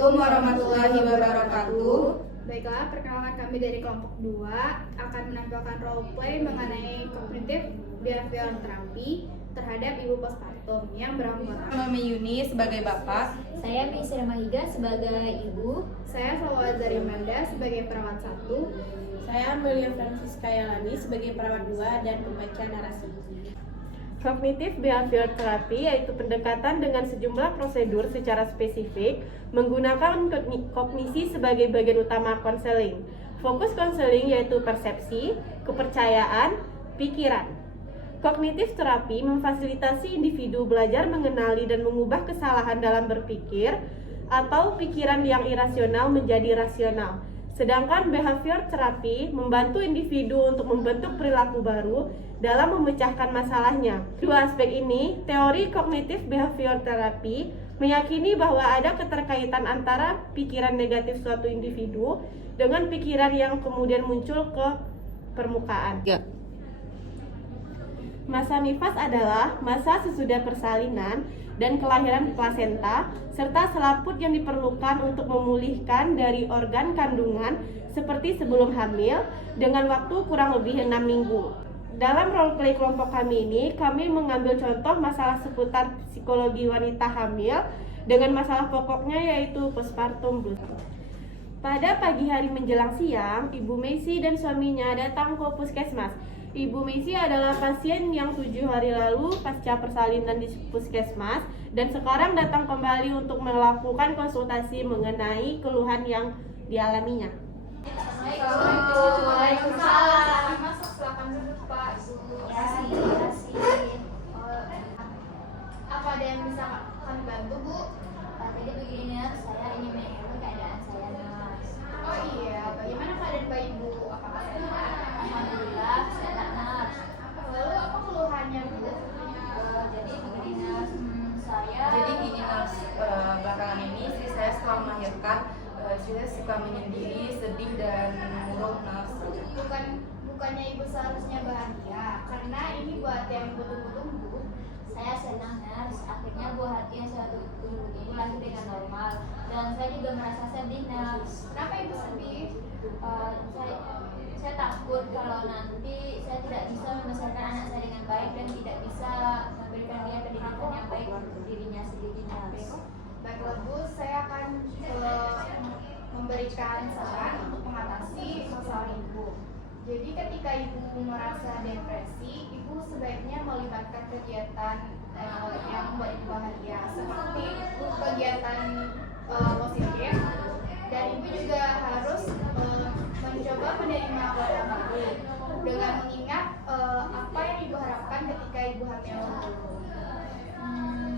Assalamualaikum warahmatullahi wabarakatuh. Baiklah, perkenalkan kami dari kelompok 2 akan menampilkan role play mengenai kognitif behavioral therapy terhadap ibu postpartum yang beranggota. Nama Yuni sebagai bapak. Saya Meisira Mahiga sebagai ibu. Saya Salwa Azari Amanda sebagai perawat 1. Saya Amelia Francisca Yalani sebagai perawat 2 dan pembaca narasi. Kognitif behavioral therapy yaitu pendekatan dengan sejumlah prosedur secara spesifik menggunakan kognisi sebagai bagian utama konseling. Fokus konseling yaitu persepsi, kepercayaan, pikiran. Kognitif terapi memfasilitasi individu belajar mengenali dan mengubah kesalahan dalam berpikir atau pikiran yang irasional menjadi rasional. Sedangkan behavior terapi membantu individu untuk membentuk perilaku baru dalam memecahkan masalahnya. Dua aspek ini, teori kognitif behavior terapi meyakini bahwa ada keterkaitan antara pikiran negatif suatu individu dengan pikiran yang kemudian muncul ke permukaan. Masa nifas adalah masa sesudah persalinan dan kelahiran plasenta, serta selaput yang diperlukan untuk memulihkan dari organ kandungan seperti sebelum hamil dengan waktu kurang lebih 6 minggu. Dalam role play kelompok kami ini, kami mengambil contoh masalah seputar psikologi wanita hamil dengan masalah pokoknya yaitu postpartum blues. Pada pagi hari menjelang siang, Ibu Messi dan suaminya datang ke puskesmas. Ibu Messi adalah pasien yang 7 hari lalu pasca persalinan di puskesmas dan sekarang datang kembali untuk melakukan konsultasi mengenai keluhan yang dialaminya. Waalaikumsalam. Masuk, silakan duduk Pak. Apa ada yang bisa kami bantu, Bu? Jadi begini Nars, saya ingin mengenai keadaan saya Nars. Oh iya, bagaimana keadaan Bayi Bu? Apakah sehat? Alhamdulillah sehat Nars. Lalu apa keluhannya, Bu? Jadi begini Nars, saya. Jadi gini Nars, belakangan ini istri saya setelah melahirkan, istri saya suka menyendiri, sedih dan murung Nars. Bukannya Ibu seharusnya bahagia, karena ini buat yang Ibu tunggu-tunggu. Saya senang Nars, akhirnya buah hati yang saya tunggu ini lahir dengan normal. Dan saya juga merasa sedih Nars. Kenapa Ibu sedih? Saya takut kalau nanti saya tidak bisa membesarkan anak saya dengan baik dan tidak bisa memberikan dia pendidikan yang baik untuk dirinya sendiri Nars. Baiklah Bu, saya akan memberikan saran untuk mengatasi masalah Ibu. Jadi ketika Ibu merasa depresi, Ibu sebaiknya melibatkan kegiatan yang membuat Ibu bahagia, seperti kegiatan positif. Dan Ibu juga harus mencoba menerima keadaan baru dengan mengingat apa yang Ibu harapkan ketika Ibu hamil.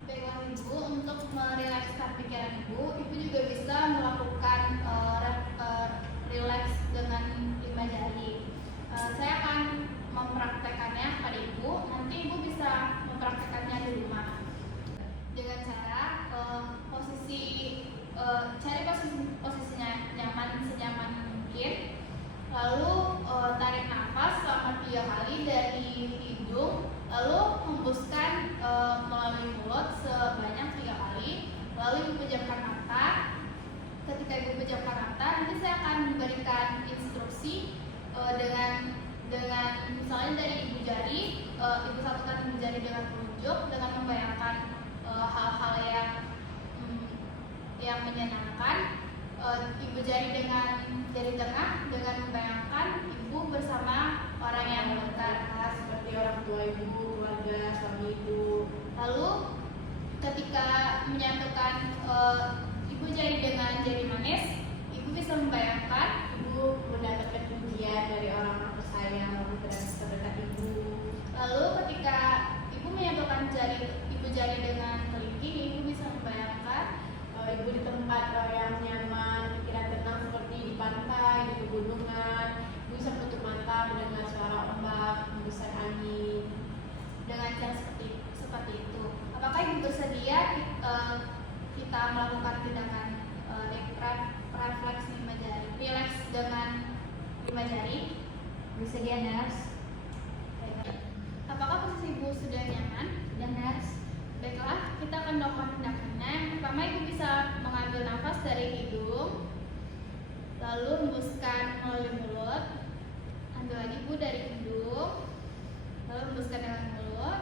Baiklah Ibu, untuk merilekskan pikiran Ibu juga bisa melakukan rileks dengan 5 jari. Saya akan mempraktekannya pada Ibu. Nanti Ibu bisa mempraktekannya di rumah dengan cara cari posisinya nyaman senyaman mungkin. Lalu tarik nafas selama 3 kali dari hidung, lalu hembuskan melalui mulut sebanyak 3 kali. Lalu Ibu pejamkan mata. Ketika Ibu pejamkan mata, nanti saya akan memberikan instruksi dengan misalnya dari ibu jari, Ibu satukan ibu jari dengan telunjuk dengan membayangkan hal-hal yang menyenangkan. Ibu jari dengan jari tengah dengan membayangkan Ibu bersama orang yang dekat, Seperti orang tua Ibu, keluarga, suami Ibu. lalu ketika menyatukan ibu jari dengan jari manis, Ibu bisa membayangkan Ibu mendapatkan pujian dari orang-orang tersayang, orang terdekat Ibu. Lalu ketika Ibu menyatukan ibu jari dengan kelingking, Ibu bisa membayangkan Ibu di tempat yang nyaman, pikiran tenang seperti di pantai, di pegunungan. Ibu bisa menutup mata mendengar suara ombak, hembusan angin. dengan cara seperti itu. Apakah Ibu bersedia kita melakukan tindakan refleks 5 jari, relax dengan 5 jari? Bersedia Nars? Apakah posisi Ibu sudah nyaman? Sudah Nars? Baiklah, kita akan melakukan tindakannya. Pertama, Ibu bisa mengambil nafas dari lalu hembuskan melalui mulut. Ambil lagi Bu dari hidung, lalu hembuskan dengan mulut.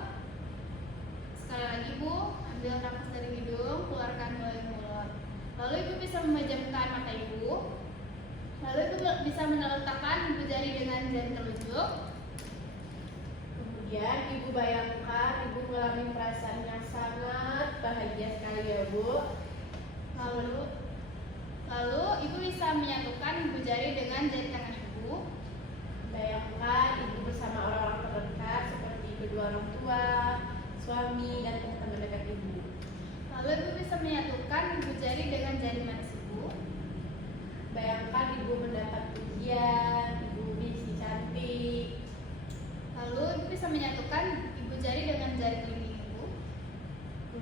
Sekali lagi Bu, ambil nafas dari hidung, keluarkan melalui mulut. Lalu Ibu bisa memejamkan mata Ibu. Lalu Ibu bisa meletakkan ibu jari dengan jari telunjuk. Kemudian Ibu bayangkan Ibu mengalami perasaan yang sangat bahagia sekali ya Bu. Lalu Ibu bisa menyatukan ibu jari dengan jari tangan Ibu. Bayangkan Ibu bersama orang-orang terdekat seperti kedua orang tua, suami, dan teman dekat Ibu. Lalu Ibu bisa menyatukan ibu jari dengan jari manis Ibu. Bayangkan Ibu mendapat pujian, Ibu si cantik. Lalu Ibu bisa menyatukan ibu jari dengan jari kelingking Ibu.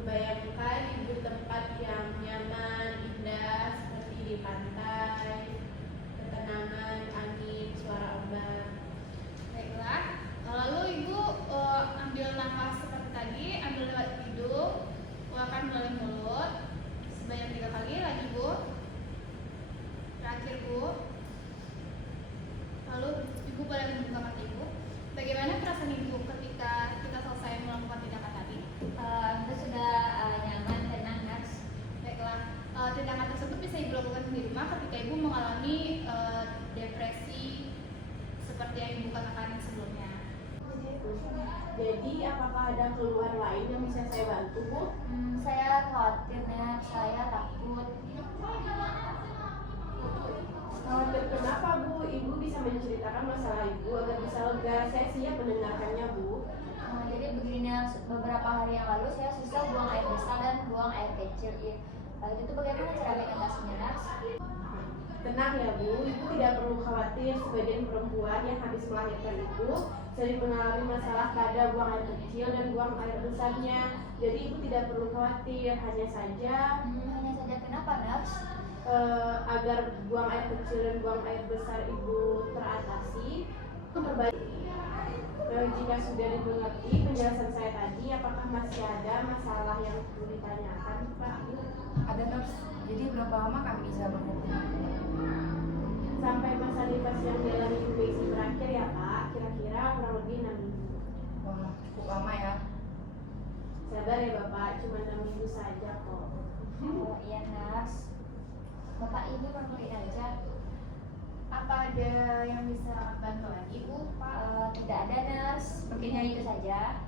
Bayangkan Ibu tempat yang nyaman, indah seperti di pantai, ketenangan, angin, suara ombak. Baiklah. Lalu Ibu ambil nafas seperti tadi, ambil lewat hidung, keluarkan melalui mulut sebanyak 3 kali lagi Bu. Terakhir Bu. Lalu Ibu boleh membuka mata Ibu. Bagaimana perasaan Ibu ketika kita selesai melakukan tindakan tadi? Itu sudah nyaman, tenang, Nars. Baiklah, tindakan tersebut bisa Ibu lakukan di rumah ketika Ibu mengalami depresi seperti yang Ibu katakan sebelumnya. Jadi apakah ada keluhan lain yang bisa saya bantu, Bu? Saya khawatir, Nars. Saya takut. Khawatir kenapa, Bu? Ibu bisa menceritakan masalah Ibu agar bisa lega. Saya siap mendengarkannya, Bu. Jadi begini, Nars. Beberapa hari yang lalu saya susah buang air besar dan buang air kecil. Itu bagaimana cara mengatasinya, Nars? Tenang ya, Bu. Ibu tidak perlu khawatir. Sebagian perempuan yang habis melahirkan itu sering mengalami masalah pada buang air kecil dan buang air besarnya. Jadi Ibu tidak perlu khawatir. Hanya saja Kenapa, Nars? agar buang air kecil dan buang air besar Ibu teratasi, perbaiki. Jika sudah dimengerti penjelasan saya tadi, apakah masih ada masalah yang perlu ditanyakan, Pak? Ada Nurs. Jadi berapa lama kami bisa berhubung? Sampai masa nifas yang dialami Ibu Messi berakhir ya, Pak. Kira-kira kurang lebih 6 minggu. Wah, cukup lama ya. Sabar ya Bapak, cuma 6 minggu saja kok. Oh iya, Nars. Bapak ini pergi aja. Apa ada yang bisa bantu lagi Bu, Pak? Tidak ada, Nars. Mungkin itu saja.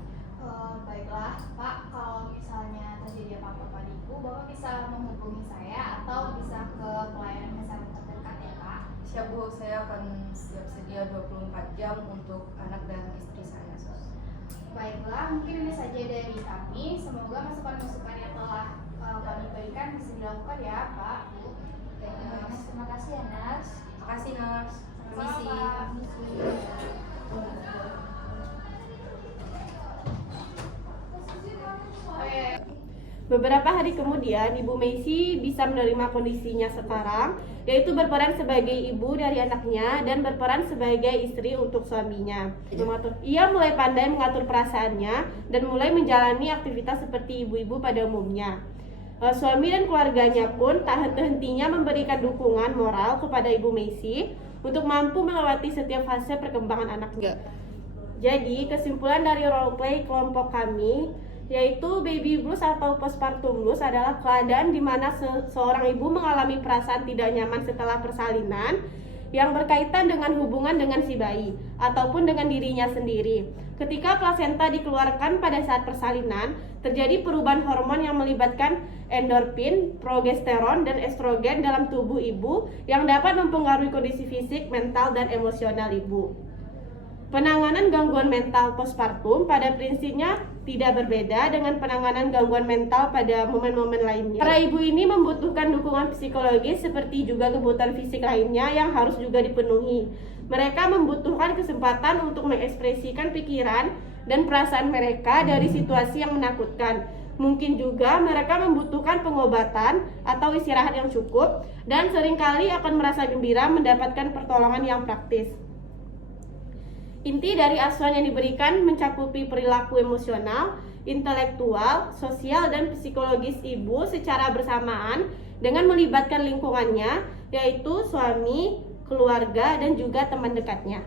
Baiklah Pak, kalau misalnya terjadi apa-apa pada Ibu, Bapak bisa menghubungi saya atau bisa ke pelayanan kesehatan terdekat ya Pak. Siap Bu, saya akan siap sedia 24 jam untuk anak dan istri saya. Baiklah, mungkin ini saja dari kami. Semoga masukan-masukan yang telah kami berikan bisa dilakukan ya Pak, Bu. Baik, Nars. Terima kasih ya, Nars. Terima kasih Nurs. Permisi. Beberapa hari kemudian, Ibu Messi bisa menerima kondisinya sekarang, yaitu berperan sebagai ibu dari anaknya dan berperan sebagai istri untuk suaminya. Ia mulai pandai mengatur perasaannya dan mulai menjalani aktivitas seperti ibu-ibu pada umumnya. Suami dan keluarganya pun tak henti-hentinya memberikan dukungan moral kepada Ibu Messi untuk mampu melewati setiap fase perkembangan anaknya. Jadi, kesimpulan dari roleplay kelompok kami yaitu baby blues atau postpartum blues adalah keadaan di mana seorang ibu mengalami perasaan tidak nyaman setelah persalinan yang berkaitan dengan hubungan dengan si bayi ataupun dengan dirinya sendiri. Ketika plasenta dikeluarkan pada saat persalinan, terjadi perubahan hormon yang melibatkan endorfin, progesteron, dan estrogen dalam tubuh ibu yang dapat mempengaruhi kondisi fisik, mental, dan emosional ibu. Penanganan gangguan mental postpartum pada prinsipnya tidak berbeda dengan penanganan gangguan mental pada momen-momen lainnya. Para ibu ini membutuhkan dukungan psikologis seperti juga kebutuhan fisik lainnya yang harus juga dipenuhi. Mereka membutuhkan kesempatan untuk mengekspresikan pikiran dan perasaan mereka dari situasi yang menakutkan. Mungkin juga mereka membutuhkan pengobatan atau istirahat yang cukup dan seringkali akan merasa gembira mendapatkan pertolongan yang praktis. Inti dari asuhan yang diberikan mencakupi perilaku emosional, intelektual, sosial, dan psikologis ibu secara bersamaan dengan melibatkan lingkungannya, yaitu suami, keluarga, dan juga teman dekatnya.